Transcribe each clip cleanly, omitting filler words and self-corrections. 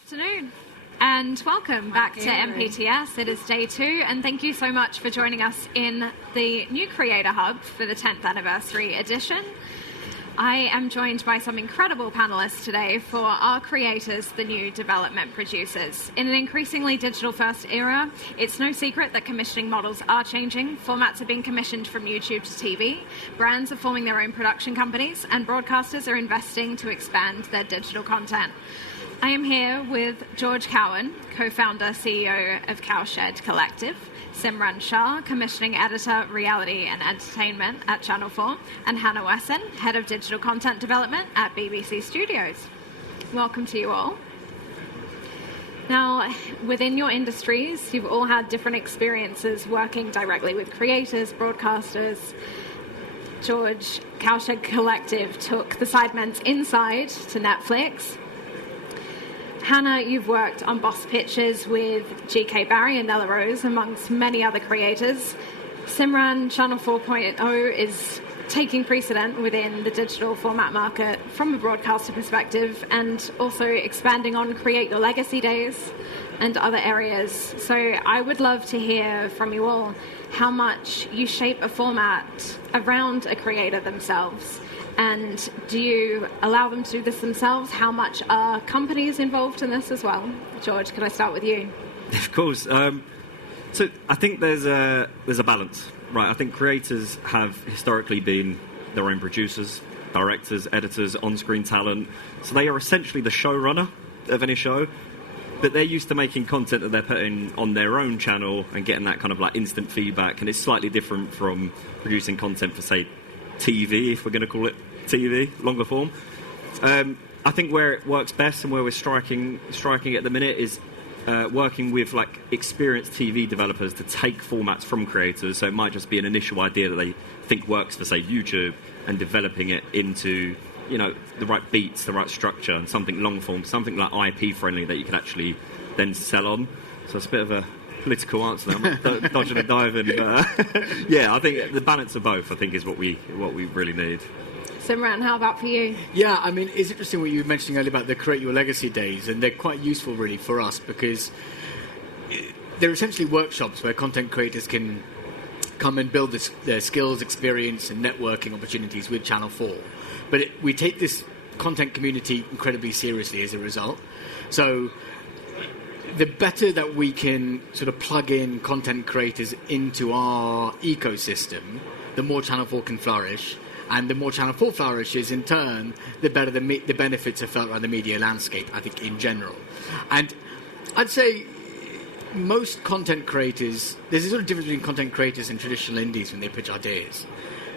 afternoon and welcome back to MPTS. It is day 2 and thank you so much for joining us in the new Creator Hub for the 10th anniversary edition. I am joined by some incredible panelists today for our creators, the new development producers. In an increasingly digital-first era, it's no secret that commissioning models are changing. Formats are being commissioned from YouTube to TV. Brands are forming their own production companies, and broadcasters are investing to expand their digital content. I am here with George Cowin, co-founder, CEO of Cowshed Collective, Cimran Shah, commissioning editor, reality and entertainment at Channel 4, and Hannah Wesson, head of digital content development at BBC Studios. Welcome to you all. Now, within your industries, you've all had different experiences working directly with creators, broadcasters. George, Cowshed Collective took the Sidemen's Inside to Netflix. Hannah, you've worked on boss pitches with GK Barry and Nella Rose, amongst many other creators. Cimran, Channel 4.0 is taking precedent within the digital format market from a broadcaster perspective and also expanding on Create Your Legacy days and other areas. So I would love to hear from you all how much you shape a format around a creator themselves. And do you allow them to do this themselves? How much are companies involved in this as well? George, could I start with you? Of course. So I think there's a balance, right? I think creators have historically been their own producers, directors, editors, on-screen talent. So they are essentially the showrunner of any show. But they're used to making content that they're putting on their own channel and getting that kind of like instant feedback. And it's slightly different from producing content for, say, TV, if we're going to call it TV, longer form. I think where it works best and where we're striking at the minute is working with like experienced TV developers to take formats from creators. So it might just be an initial idea that they think works for, say, YouTube, and developing it into, you know, the right beats, the right structure, and something long form, something like IP friendly that you can actually then sell on. So it's a bit of a political answer. I'm not dodging a dive in. Yeah, I think the balance of both, I think, is what we really need. Cimran, how about for you? Yeah, I mean, it's interesting what you were mentioning earlier about the Create Your Legacy days, and they're quite useful, really, for us, because they're essentially workshops where content creators can come and build their skills, experience, and networking opportunities with Channel 4. But we take this content community incredibly seriously as a result. So the better that we can sort of plug in content creators into our ecosystem, the more Channel 4 can flourish. And the more Channel 4 flourishes, in turn, the better the benefits are felt around the media landscape, I think, in general. And I'd say most content creators, there's a sort of difference between content creators and traditional indies when they pitch ideas.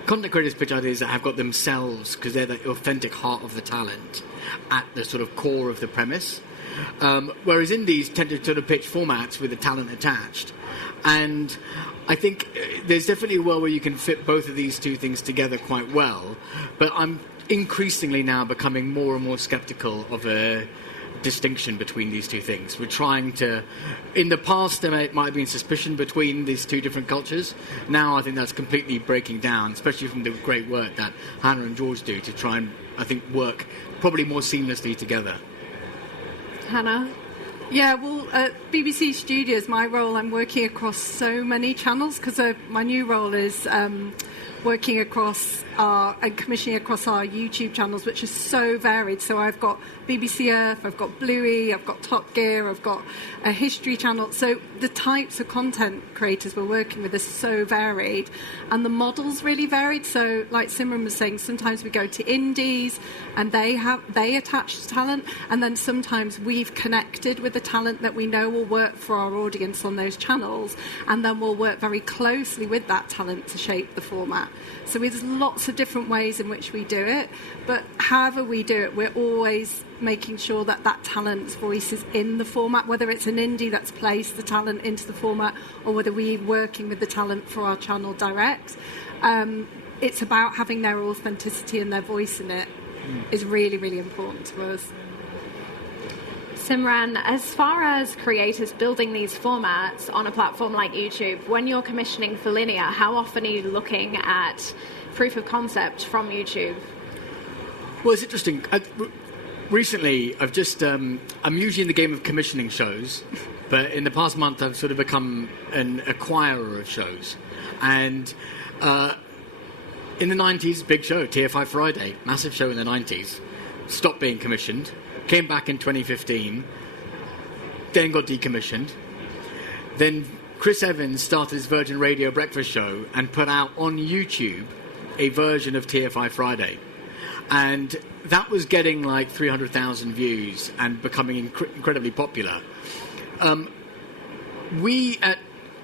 Content creators pitch ideas that have got themselves, because they're the authentic heart of the talent, at the sort of core of the premise. Whereas indies tend to sort of pitch formats with the talent attached. And I think there's definitely a world where you can fit both of these two things together quite well. But I'm increasingly now becoming more and more skeptical of a distinction between these two things. We're trying to... In the past, there might have been suspicion between these two different cultures. Now I think that's completely breaking down, especially from the great work that Hannah and George do to try and, I think, work probably more seamlessly together. Hannah? Yeah, well, at BBC Studios, my role, I'm working across so many channels, because my new role is working across and commissioning across our YouTube channels, which is so varied. So I've got BBC Earth, I've got Bluey, I've got Top Gear, I've got a history channel. So the types of content creators we're working with are so varied, and the models really varied. So like Cimran was saying, sometimes we go to indies and they attach to talent, and then sometimes we've connected with the talent that we know will work for our audience on those channels, and then we'll work very closely with that talent to shape the format. So there's lots of different ways in which we do it, but however we do it, we're always making sure that that talent's voice is in the format, whether it's an indie that's placed the talent into the format or whether we're working with the talent for our channel direct. It's about having their authenticity and their voice in it is really, really important to us. Cimran, as far as creators building these formats on a platform like YouTube, when you're commissioning for linear, how often are you looking at proof of concept from YouTube? Well, it's interesting. recently, I've just, I'm usually in the game of commissioning shows, but in the past month I've sort of become an acquirer of shows. And in the 90s, big show, TFI Friday, massive show in the 90s, stopped being commissioned, came back in 2015, then got decommissioned. Then Chris Evans started his Virgin Radio breakfast show and put out on YouTube a version of TFI Friday. And that was getting like 300,000 views and becoming incredibly popular. We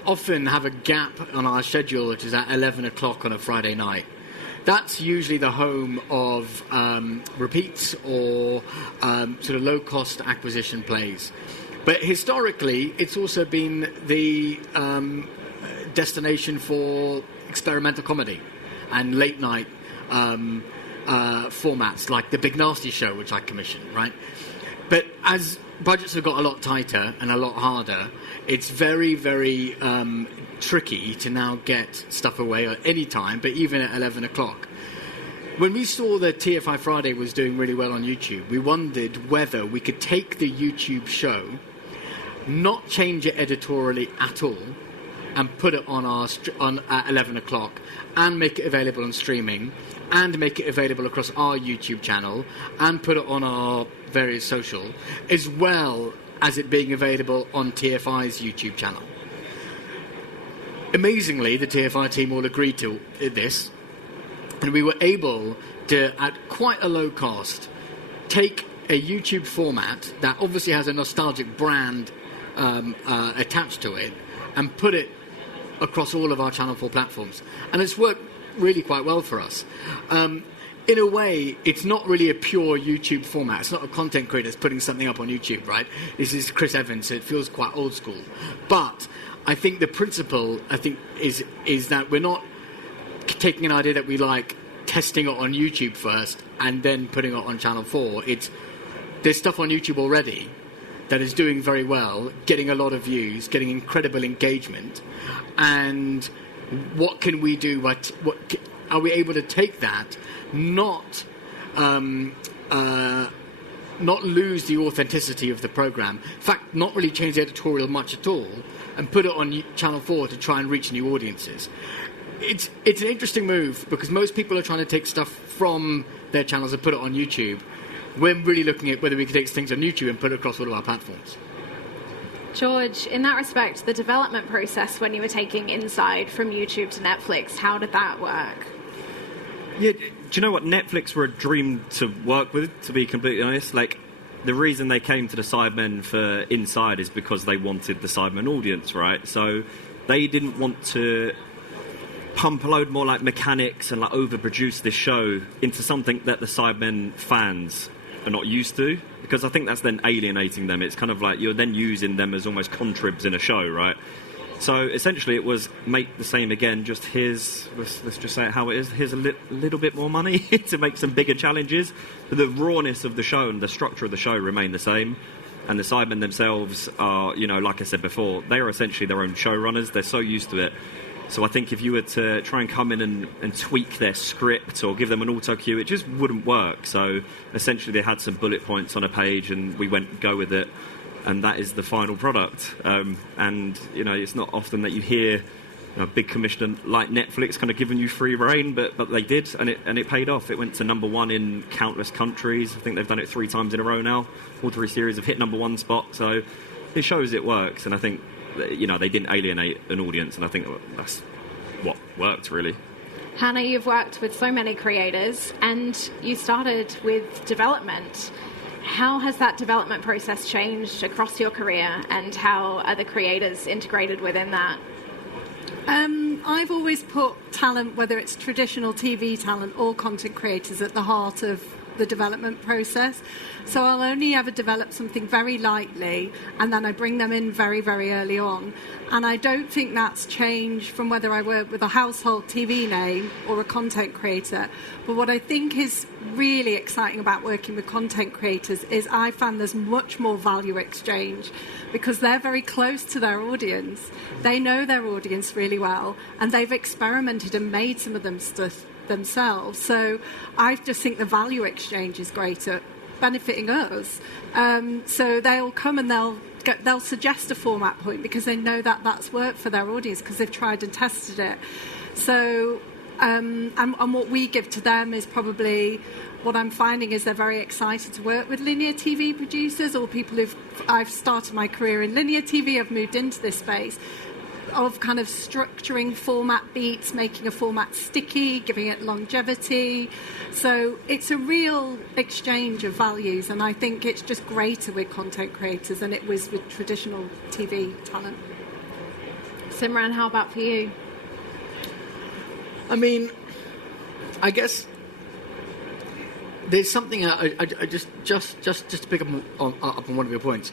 often have a gap on our schedule, which is at 11 o'clock on a Friday night. That's usually the home of repeats or sort of low-cost acquisition plays. But historically, it's also been the destination for experimental comedy and late-night formats like the Big Nasty Show, which I commissioned, right? But as budgets have got a lot tighter and a lot harder, it's very, very tricky to now get stuff away at any time, but even at 11 o'clock. When we saw that TFI Friday was doing really well on YouTube, we wondered whether we could take the YouTube show, not change it editorially at all, and put it on at 11 o'clock, and make it available on streaming, and make it available across our YouTube channel, and put it on our various social, as well as it being available on TFI's YouTube channel. Amazingly, the TFI team all agreed to this, and we were able to, at quite a low cost, take a YouTube format that obviously has a nostalgic brand attached to it, and put it across all of our Channel 4 platforms. And it's worked really quite well for us. In a way, it's not really a pure YouTube format. It's not a content creator that's putting something up on YouTube, right? This is Chris Evans, so it feels quite old school. But I think the principle, is that we're not taking an idea that we like, testing it on YouTube first, and then putting it on Channel 4. There's stuff on YouTube already that is doing very well, getting a lot of views, getting incredible engagement, and what can we do? Are we able to take that, not lose the authenticity of the program? In fact, not really change the editorial much at all, and put it on Channel 4 to try and reach new audiences. It's an interesting move because most people are trying to take stuff from their channels and put it on YouTube. We're really looking at whether we can take things on YouTube and put it across all of our platforms. George, in that respect, the development process when you were taking Inside from YouTube to Netflix, how did that work? Yeah, do you know what? Netflix were a dream to work with, to be completely honest. Like, the reason they came to the Sidemen for Inside is because they wanted the Sidemen audience, right? So they didn't want to pump a load more like mechanics and like overproduce this show into something that the Sidemen fans are not used to, because I think that's then alienating them. It's kind of like you're then using them as almost contribs in a show, right? So essentially it was make the same again, just let's just say it how it is, here's a little bit more money to make some bigger challenges. But the rawness of the show and the structure of the show remain the same. And the Sidemen themselves are, like I said before, they are essentially their own showrunners. They're so used to it. So I think if you were to try and come in and tweak their script or give them an auto cue, it just wouldn't work. So essentially they had some bullet points on a page and we went go with it. And that is the final product. And it's not often that you hear a big commissioner like Netflix kind of giving you free reign, but they did, and it paid off. It went to #1 in countless countries. I think they've done it 3 times in a row now. All 3 series have hit #1 spot. So it shows it works. And I think they didn't alienate an audience, and I think that's what worked, really. Hannah, you've worked with so many creators, and you started with development. How has that development process changed across your career, and how are the creators integrated within that? I've always put talent, whether it's traditional TV talent or content creators, at the heart of the development process. So I'll only ever develop something very lightly, and then I bring them in very, very early on. And I don't think that's changed from whether I work with a household TV name or a content creator. But what I think is really exciting about working with content creators is I find there's much more value exchange, because they're very close to their audience. They know their audience really well, and they've experimented and made some of them stuff themselves. So I just think the value exchange is greater benefiting us. So they'll come and they'll suggest a format point because they know that that's worked for their audience because they've tried and tested it. So, and what we give to them is probably, what I'm finding is they're very excited to work with linear TV producers or people I've started my career in linear TV, I've moved into this space, of kind of structuring format beats, making a format sticky, giving it longevity. So it's a real exchange of values, and I think it's just greater with content creators than it was with traditional TV talent. Cimran, how about for you? I mean, I guess there's something I just to pick up on one of your points.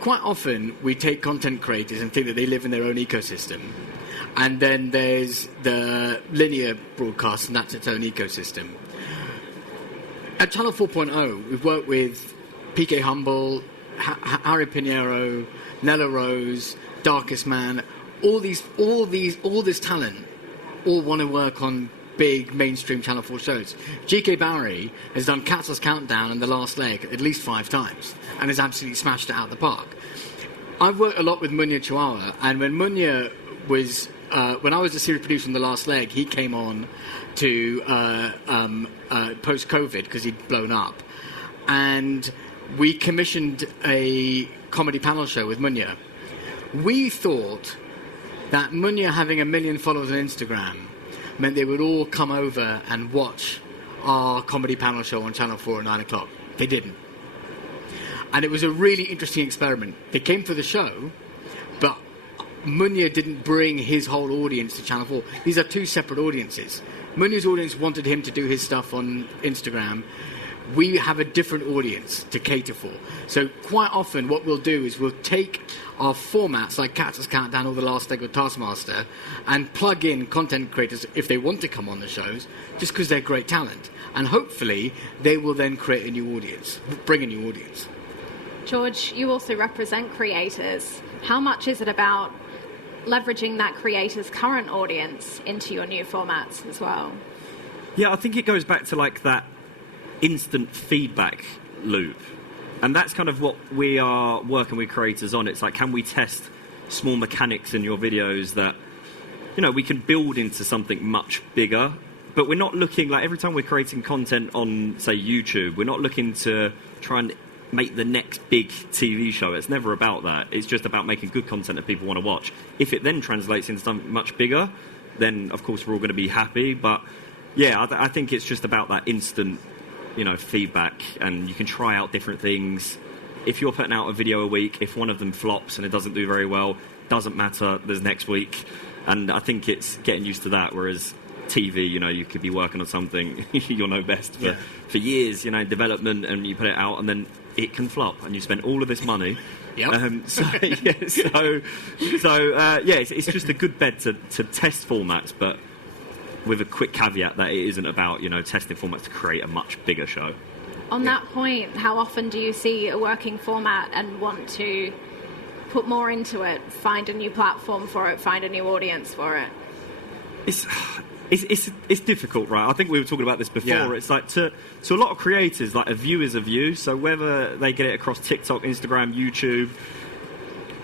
Quite often we take content creators and think that they live in their own ecosystem, and then there's the linear broadcast, and that's its own ecosystem. At Channel 4.0, we've worked with PK Humble, Harry Pinheiro, Nella Rose, Darkest Man. All this talent all want to work on big mainstream Channel 4 shows. G.K. Barry has done Cat's Countdown and The Last Leg at least 5 times and has absolutely smashed it out of the park. I've worked a lot with Munya Chihuahua, and when Munya was, when I was a series producer on The Last Leg, he came on to post-COVID because he'd blown up, and we commissioned a comedy panel show with Munya. We thought that Munya having 1 million followers on Instagram meant they would all come over and watch our comedy panel show on Channel 4 at 9 o'clock. They didn't. And it was a really interesting experiment. They came for the show, but Munya didn't bring his whole audience to Channel 4. These are 2 separate audiences. Munya's audience wanted him to do his stuff on Instagram. We have a different audience to cater for. So quite often what we'll do is we'll take our formats like Cat's Countdown or The Last Leg of Taskmaster and plug in content creators if they want to come on the shows just because they're great talent. And hopefully they will then create a new audience, bring a new audience. George, you also represent creators. How much is it about leveraging that creator's current audience into your new formats as well? Yeah, I think it goes back to like that instant feedback loop, and that's kind of what we are working with creators on. It's like, can we test small mechanics in your videos that, you know, we can build into something much bigger? But we're not looking, like, every time we're creating content on, say, YouTube, we're not looking to try and make the next big TV show. It's never about that. It's just about making good content that people want to watch. If it then translates into something much bigger, then of course we're all going to be happy. But yeah, I think it's just about that instant, you know, feedback, and you can try out different things. If you're putting out a video a week, if one of them flops and it doesn't do very well, doesn't matter, there's next week. And I think it's getting used to that, whereas TV, you know, you could be working on something you'll know best for years, you know, development, and you put it out and then it can flop and you spend all of this money. Yep. It's just a good bet to test formats, but with a quick caveat that it isn't about, you know, testing formats to create a much bigger show. On that point, how often do you see a working format and want to put more into it, find a new platform for it, find a new audience for it? It's difficult, right? I think we were talking about this before. Yeah. It's like to a lot of creators, like a view is a view. So whether they get it across TikTok, Instagram, YouTube,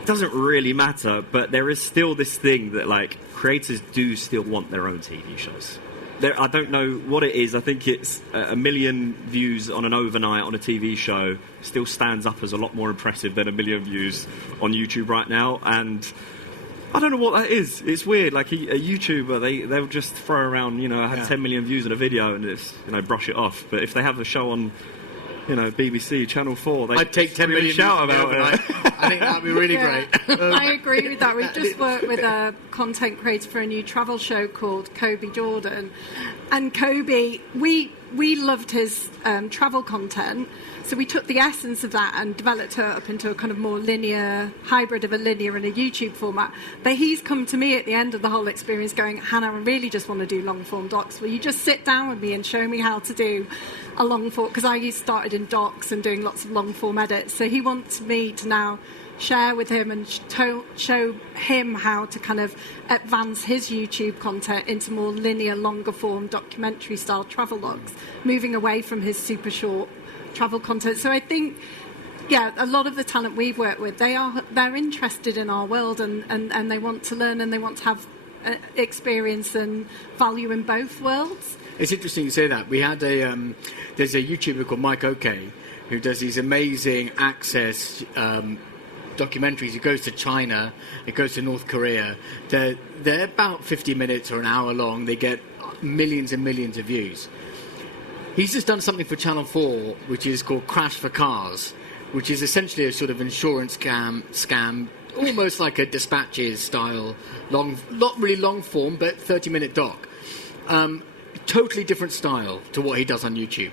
it doesn't really matter. But there is still this thing that, like, creators do still want their own TV shows. I don't know what it is. I think it's 1 million views on an overnight on a TV show still stands up as a lot more impressive than 1 million views on YouTube right now. And I don't know what that is. It's weird. Like a YouTuber, they'll just throw around, you know, I had 10 million views on a video and it's, you know, brush it off. But if they have a show on, you know, BBC, Channel 4, I'd take 10 million shout about it. I think that'd be really great. I agree with that. We've just worked with a content creator for a new travel show called Kobe Jordan. And Kobe, we loved his travel content. So we took the essence of that and developed it up into a kind of more linear, hybrid of a linear and a YouTube format. But he's come to me at the end of the whole experience going, Hannah, I really just want to do long-form docs. Will you just sit down with me and show me how to do a long-form? Because I started in docs and doing lots of long-form edits. So he wants me to now share with him and show him how to kind of advance his YouTube content into more linear, longer-form documentary-style travel logs, moving away from his super short travel content. So I think, yeah, a lot of the talent we've worked with, they're interested in our world, and they want to learn, and they want to have experience and value in both worlds. It's interesting you say that. We had there's a YouTuber called Mike OK who does these amazing access documentaries. He goes to China, he goes to North Korea. They're about 50 minutes or an hour long. They get millions and millions of views. He's just done something for Channel 4, which is called Crash for Cars, which is essentially a sort of insurance scam, almost like a Dispatches style, not really long form, but 30-minute doc. Totally different style to what he does on YouTube.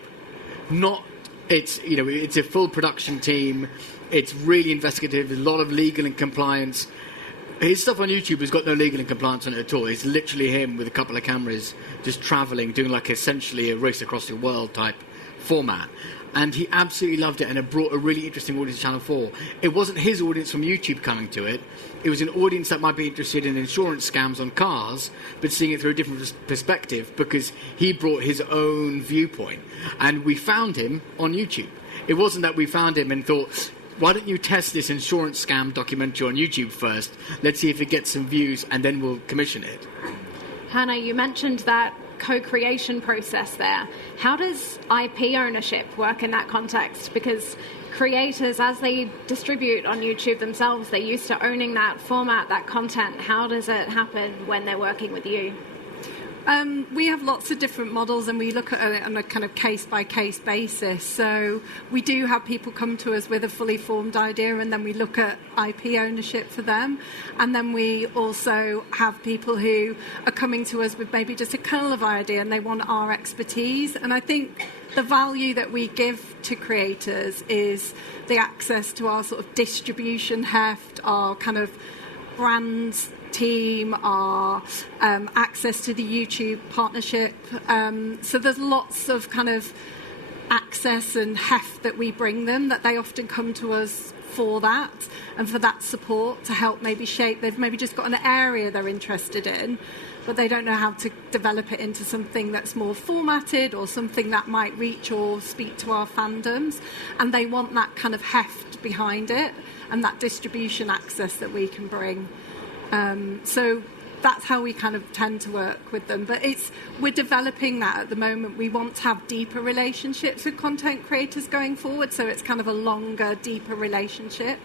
It's a full production team. It's really investigative. There's a lot of legal and compliance. His stuff on YouTube has got no legal and compliance on it at all. It's literally him with a couple of cameras just travelling, doing like essentially a race across the world type format. And he absolutely loved it, and it brought a really interesting audience to Channel 4. It wasn't his audience from YouTube coming to it. It was an audience that might be interested in insurance scams on cars, but seeing it through a different perspective because he brought his own viewpoint. And we found him on YouTube. It wasn't that we found him and thought, why don't you test this insurance scam documentary on YouTube first? Let's see if it gets some views, and then we'll commission it. Hannah, you mentioned that co-creation process there. How does IP ownership work in that context? Because creators, as they distribute on YouTube themselves, they're used to owning that format, that content. How does it happen when they're working with you? We have lots of different models, and we look at it on a kind of case-by-case basis. So we do have people come to us with a fully formed idea, and then we look at IP ownership for them. And then we also have people who are coming to us with maybe just a kernel of idea, and they want our expertise. And I think the value that we give to creators is the access to our sort of distribution heft, our kind of brands team, our access to the YouTube partnership. So there's lots of kind of access and heft that we bring them, that they often come to us for that and for that support to help maybe shape. They've maybe just got an area they're interested in, but they don't know how to develop it into something that's more formatted or something that might reach or speak to our fandoms. And they want that kind of heft behind it and that distribution access that we can bring. So that's how we kind of tend to work with them. But we're developing that at the moment. We want to have deeper relationships with content creators going forward, so it's kind of a longer, deeper relationship.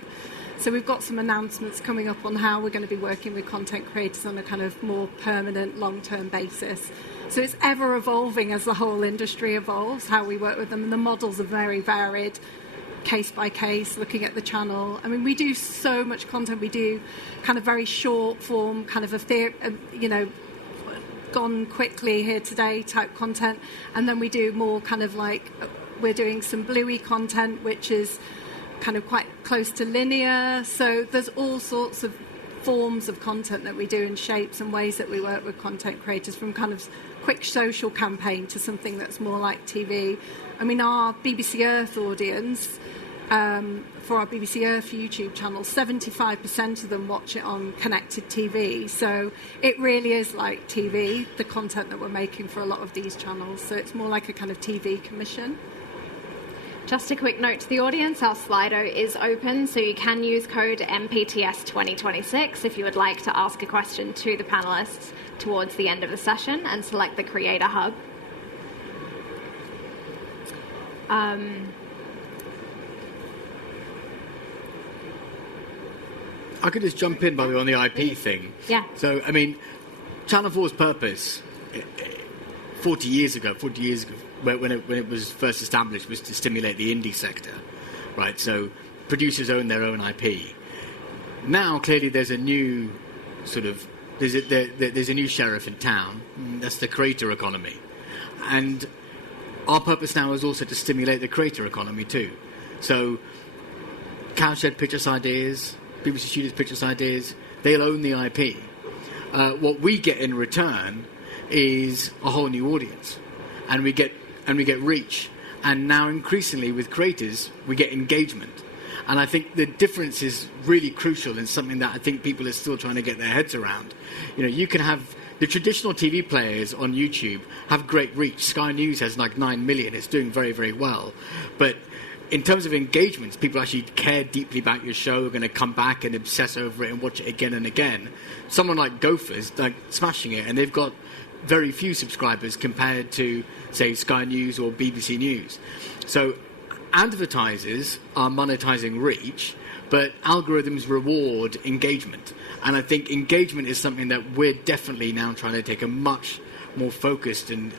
So we've got some announcements coming up on how we're going to be working with content creators on a kind of more permanent, long-term basis. So it's ever evolving as the whole industry evolves, how we work with them, and the models are very varied, case by case, looking at the channel. I mean, we do so much content. We do kind of very short form, kind of gone quickly here today type content, and then we do more kind of like, we're doing some bluey content, which is kind of quite close to linear. So there's all sorts of forms of content that we do, and shapes and ways that we work with content creators, from kind of quick social campaign to something that's more like TV. I mean, our BBC Earth audience, for our BBC Earth YouTube channel, 75% of them watch it on connected TV. So it really is like TV, the content that we're making for a lot of these channels. So it's more like a kind of TV commission. Just a quick note to the audience, our Slido is open, so you can use code MPTS2026 if you would like to ask a question to the panelists towards the end of the session, and select the Creator Hub. I could just jump in, by the way, on the IP thing. Yeah. So, I mean, Channel 4's purpose 40 years ago, when it was first established, was to stimulate the indie sector, right? So producers own their own IP. Now, clearly, there's a new sort of, there's a new sheriff in town. That's the creator economy. And our purpose now is also to stimulate the creator economy too. So Cowshed pitch us ideas, BBC Studios pitch us ideas, they'll own the IP. What we get in return is a whole new audience, and we get reach. And now increasingly with creators, we get engagement. And I think the difference is really crucial and something that I think people are still trying to get their heads around. You can have the traditional TV players on YouTube have great reach. Sky News has like 9 million. It's doing very, very well. But in terms of engagements, people actually care deeply about your show, are going to come back and obsess over it and watch it again and again. Someone like Gopher's like smashing it, and they've got very few subscribers compared to, say, Sky News or BBC News. So advertisers are monetizing reach, but algorithms reward engagement. And I think engagement is something that we're definitely now trying to take a much more focused and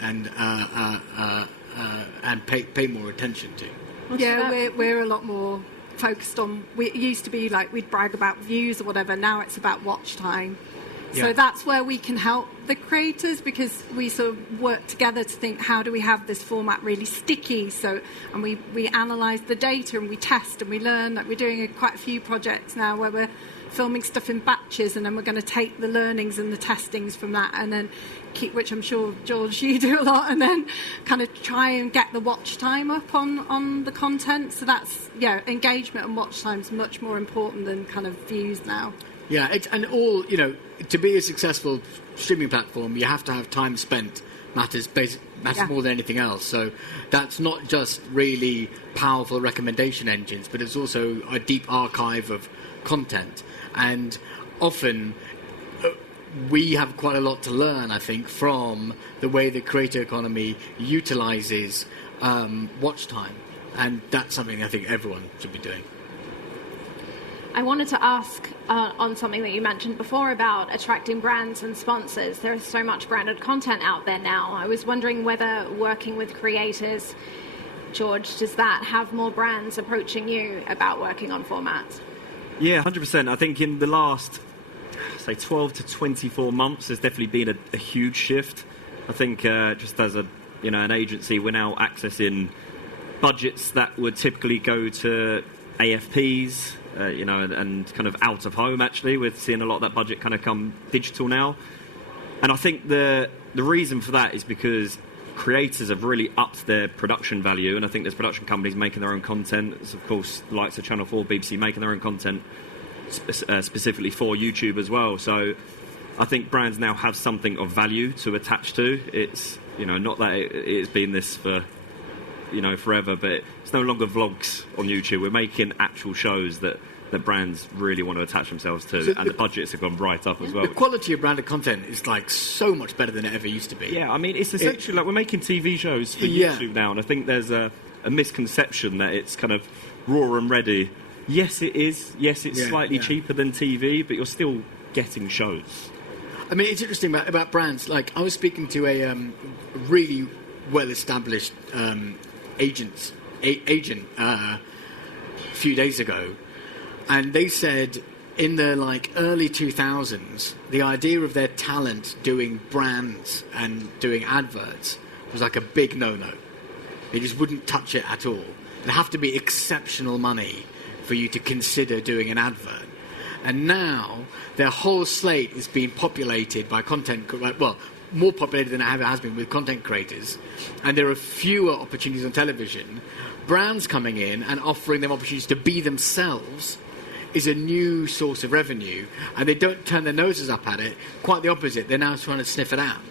pay more attention to. Yeah, we're a lot more focused on. It used to be like we'd brag about views or whatever. Now it's about watch time. So that's where we can help the creators, because we sort of work together to think, how do we have this format really sticky? And we analyse the data and we test and we learn. Like we're doing quite a few projects now where we're filming stuff in batches, and then we're going to take the learnings and the testings from that and then which I'm sure, George, you do a lot, and then kind of try and get the watch time up on the content. So that's, engagement and watch time is much more important than kind of views now. Yeah, to be a successful streaming platform, you have to have time spent matters more than anything else. So that's not just really powerful recommendation engines, but it's also a deep archive of content. And often we have quite a lot to learn, I think, from the way the creator economy utilises watch time. And that's something I think everyone should be doing. I wanted to ask on something that you mentioned before about attracting brands and sponsors. There is so much branded content out there now. I was wondering whether working with creators, George, does that have more brands approaching you about working on formats? Yeah, 100%. I think in the last, say, 12 to 24 months, there's definitely been a huge shift. I think just as an agency, we're now accessing budgets that would typically go to AFPs, and kind of out of home, actually. We're seeing a lot of that budget kind of come digital now. And I think the reason for that is because creators have really upped their production value, and I think there's production companies making their own content. There's, of course, the likes of Channel 4, BBC making their own content specifically for YouTube as well. So I think brands now have something of value to attach to. It's, not that it's been this for forever, but it's no longer vlogs on YouTube. We're making actual shows that brands really want to attach themselves to, and the budgets have gone right up as well. The quality of branded content is like so much better than it ever used to be. Yeah, I mean, it's essentially like we're making TV shows for YouTube now, and I think there's a misconception that it's kind of raw and ready. Yes, it is. Yes, it's slightly cheaper than TV, but you're still getting shows. I mean, it's interesting about brands. Like, I was speaking to a really well-established agent a few days ago, and they said in the early 2000s, the idea of their talent doing brands and doing adverts was like a big no-no. They just wouldn't touch it at all. It'd have to be exceptional money for you to consider doing an advert. And now their whole slate is being populated by more populated than it ever has been with content creators, and there are fewer opportunities on television. Brands coming in and offering them opportunities to be themselves is a new source of revenue, and they don't turn their noses up at it. Quite the opposite. They're now trying to sniff it out.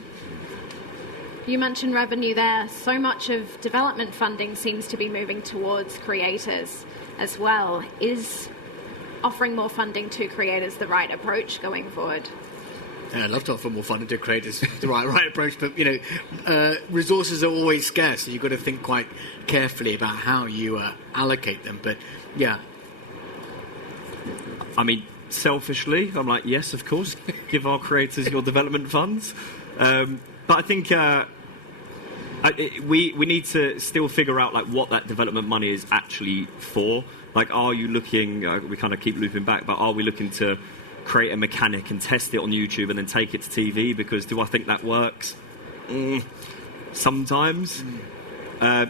You mentioned revenue there. So much of development funding seems to be moving towards creators as well. Is offering more funding to creators the right approach going forward? I'd love to offer more funding to creators, the right approach, but resources are always scarce, so you've got to think quite carefully about how you allocate them. But yeah, I mean, selfishly, I'm like, yes, of course, give our creators your development funds. But I think we need to still figure out what that development money is actually for. Are you looking? We kind of keep looping back, but are we looking to create a mechanic and test it on YouTube and then take it to TV? Because do I think that works? Sometimes.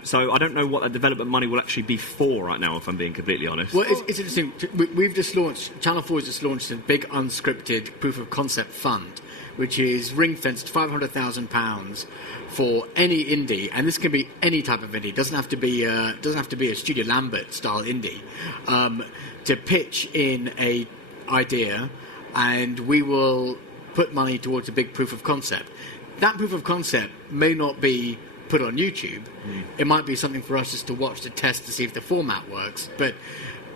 So I don't know what that development money will actually be for right now, if I'm being completely honest. Well, it's interesting. We've just launched, Channel 4 has just launched a big unscripted proof of concept fund, which is ring-fenced £500,000 for any indie, and this can be any type of indie. It doesn't have to be a Studio Lambert style indie, to pitch in a idea, and we will put money towards a big proof of concept. That proof of concept may not be put on YouTube. It might be something for us just to watch, to test, to see if the format works. But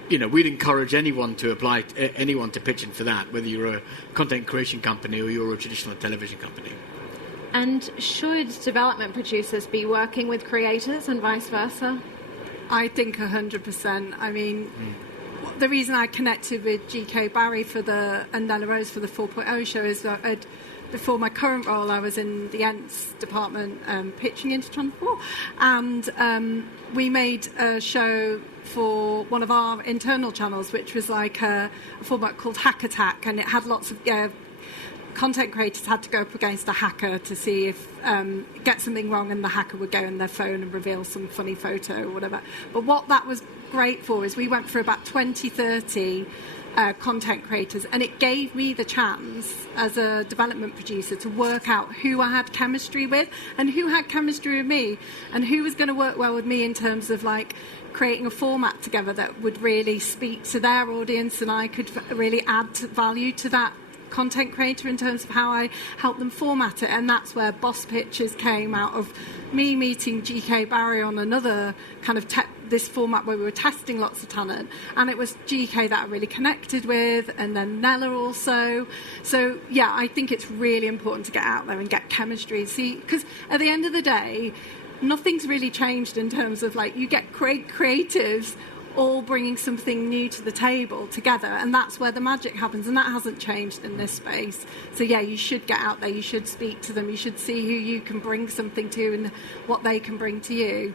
we'd encourage anyone to pitch in for that, whether you're a content creation company or you're a traditional television company. And should development producers be working with creators and vice versa? I think 100%. I mean, the reason I connected with GK Barry and Nella Rose for the 4.0 show is that before my current role, I was in the ENTS department pitching into Channel 4, and we made a show for one of our internal channels, which was like a format called Hack Attack, and it had lots of content creators had to go up against a hacker to see if get something wrong, and the hacker would go in their phone and reveal some funny photo or whatever. But what that was great for is we went for about 20, 30 content creators, and it gave me the chance as a development producer to work out who I had chemistry with and who had chemistry with me and who was going to work well with me in terms of like creating a format together that would really speak to their audience, and I could really add value to that content creator in terms of how I help them format it. And that's where Boss Pitches came out of me meeting GK Barry on another kind of this format where we were testing lots of talent, and it was GK that I really connected with, and then Nella also. So yeah, I think it's really important to get out there and get chemistry. See, because at the end of the day, nothing's really changed in terms of like you get great creatives all bringing something new to the table together, and that's where the magic happens, and that hasn't changed in this space. So yeah, you should get out there, you should speak to them, you should see who you can bring something to and what they can bring to you.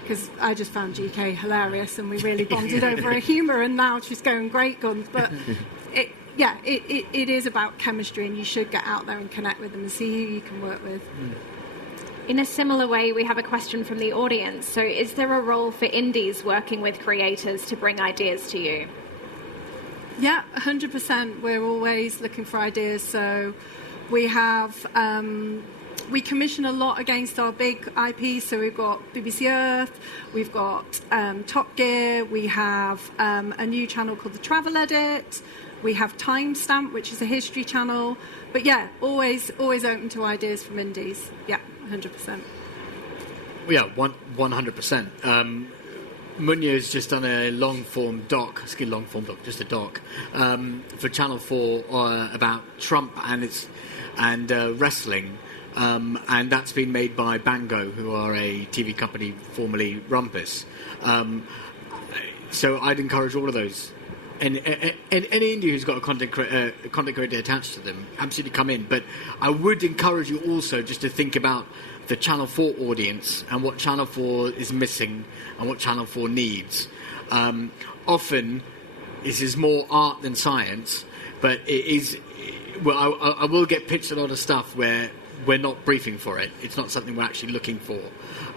Because I just found GK hilarious, and we really bonded over her humour, and now she's going great guns. But it is about chemistry, and you should get out there and connect with them and see who you can work with. In a similar way, we have a question from the audience. So is there a role for indies working with creators to bring ideas to you? Yeah, 100%. We're always looking for ideas. So we have... we commission a lot against our big IPs, so we've got BBC Earth, we've got Top Gear, we have a new channel called The Travel Edit, we have Timestamp, which is a history channel. But yeah, always open to ideas from indies. Yeah, 100%. Yeah, 100%. Munya's just done a long-form doc, just a doc, for Channel 4 about Trump and wrestling. And that's been made by Bango, who are a TV company formerly Rumpus. So I'd encourage all of those. And any indie who's got a content creator attached to them, absolutely come in. But I would encourage you also just to think about the Channel 4 audience and what Channel 4 is missing and what Channel 4 needs. Often, this is more art than science, but it is... Well, I will get pitched a lot of stuff where we're not briefing for it. It's not something we're actually looking for.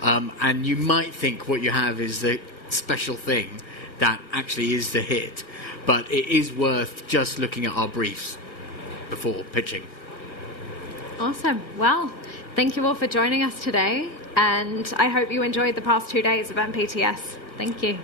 And you might think what you have is the special thing that actually is the hit. But it is worth just looking at our briefs before pitching. Awesome. Well, thank you all for joining us today. And I hope you enjoyed the past 2 days of MPTS. Thank you.